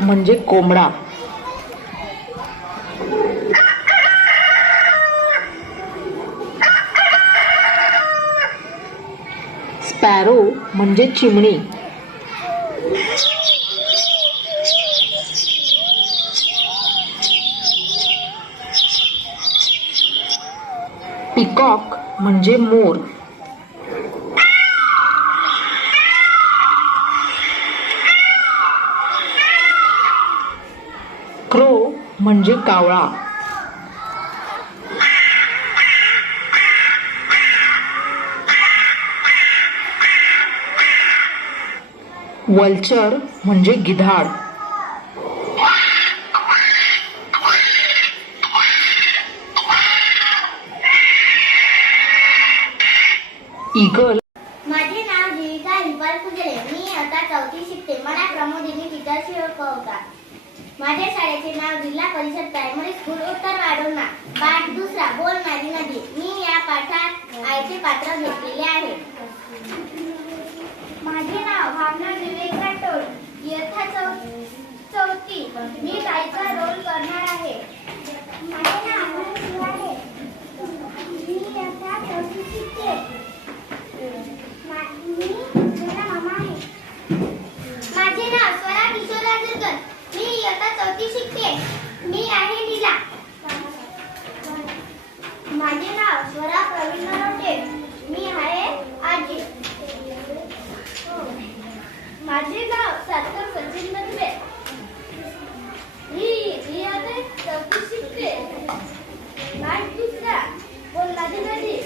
म्हणजे कोंबडा. स्पॅरो म्हणजे चिमणी. पिकॉक म्हणजे मोर. क्रो म्हणजे कावळा. वल्चर म्हणजे गिधाड. ईगल. माझे नाव जीविका हिपाल फुगले. मी आता 4थी शिकते. मला प्रमोदिनी गिटार शिकवतात. माझ्या शाळेचे नाव जिल्हा परिषद प्रायमरी स्कूल उत्तर वाढोणा. पाठ दुसरा बोलणारी नदी. मी या पाठात आईचे पात्र घेतलेले आहे. माझे नाव भावना विवेक राठोड. इयत्ता 4थी. मी गायीचा रोल करणार आहे. माझे नाव अमोल शिवाडे. मी इयत्ता 4थी शिकते. माझे नाव स्वरा किशोर राजूरकर. मी इयत्ता 4थी शिकते. मी आहे लीला. माझे नाव स्वरा प्रवीण नरोटे. मी आहे आजी. माझे नाव सार्थक सचिन नदवे. मी इयत्ता 4थी शिकते. पाठ दुसरा बोलणारी नदी.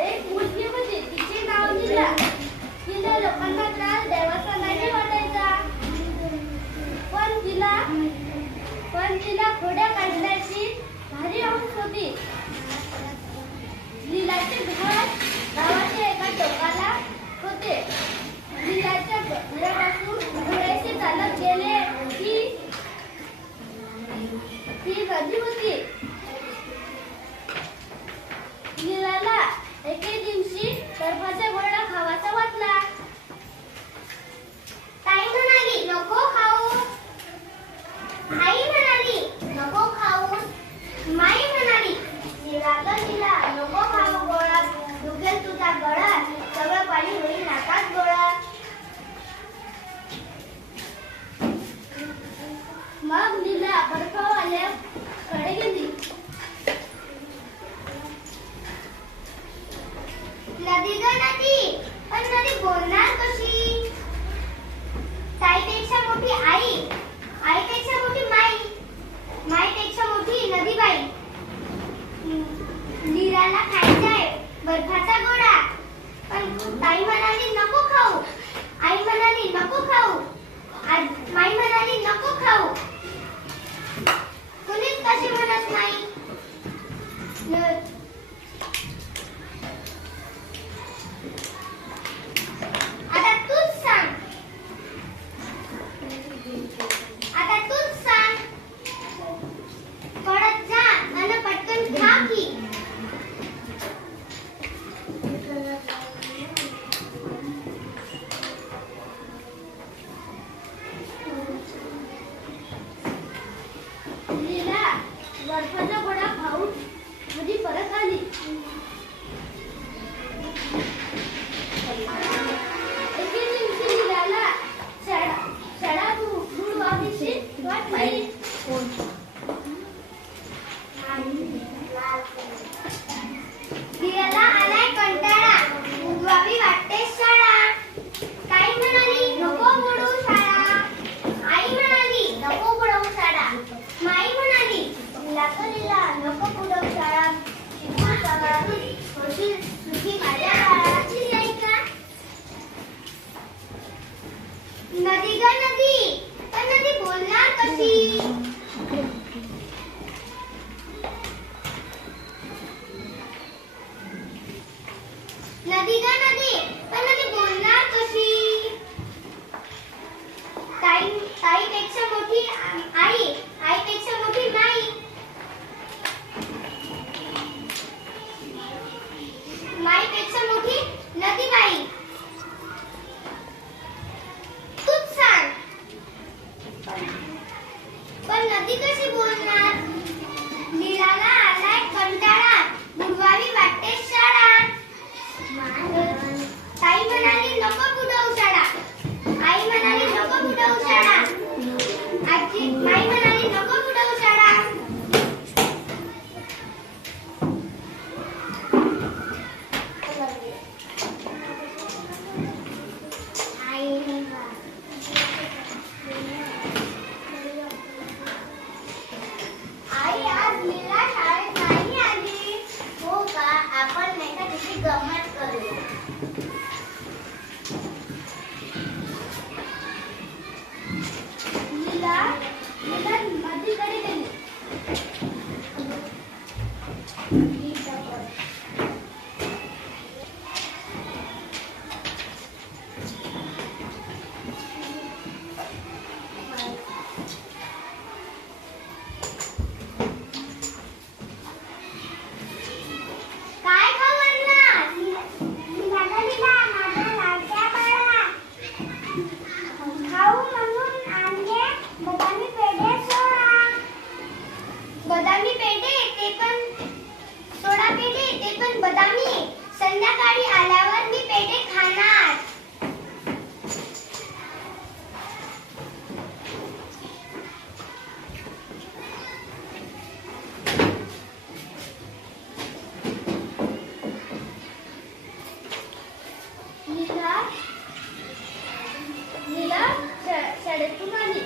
एक मुलगी होती. तिचे नाव लीला. तिला लोकांना त्रास द्यावासा नाही वाटायचा. पण तिला खोड्या काढण्याची भारी हौस होती. लीलाचे घर गावाच्या एका टोकाला होते. लीलाच्या घरापासून थोडेसे चालत गेले की ती नदी होती. लीलाला एके दिवशी बर्फाचा गोळा खावासा वाटला. ताई म्हणाली नको खाऊ. आई म्हणाली नको खाऊ. माई म्हणाली लीला नको खाऊ. गोळा दुखेल तुझा गळा. सगळं पाणी होईल नाकात गोळा. मग लीला बर्फवाल्याकडे गेली. नदी ग नदी. पण नदी बोलणार कशी? ताईपेक्षा मोठी आई. आईपेक्षा मोठी माई. माईपेक्षा मोठी नदीबाई. लीलाला खायचाय बर्फाचा गोळा. पण ताई म्हणाली नको खाऊ. आई म्हणाली नको खाऊ. माई म्हणाली नको खाऊ. कुणीच तशी म्हणत नाही. आता तूच सांग. पळत जा आणि पटकन खा की. लीला बर्फाचा गोळा खाऊन घरी परत आली. एके दिवशी लीलाला शाळा दूरवावीची वाट पाहिली. लीलाला आलाय कंटाळा. बुडवावी वाटते शाळा. ताई म्हणाली नको बुडवू शाळा. आई म्हणाली नको बुडवू शाळा. माई म्हणाली लीला नको बुडवू शाळा. शिकू शाळा. होशील सुखी माझ्या बाळाची नाही का? नदी ग नदी. पण नदी बोलणार कशी? नदी ग नदी. पण नदी बोलणार कशी? ताईपेक्षा मोठी आई. आईपेक्षा मोठी माई. माईपेक्षा मोठी नदीबाई. तूच सांग. संध्याकाळी आल्यावर मी पेढे खाणार. नीला शाळेतून आली.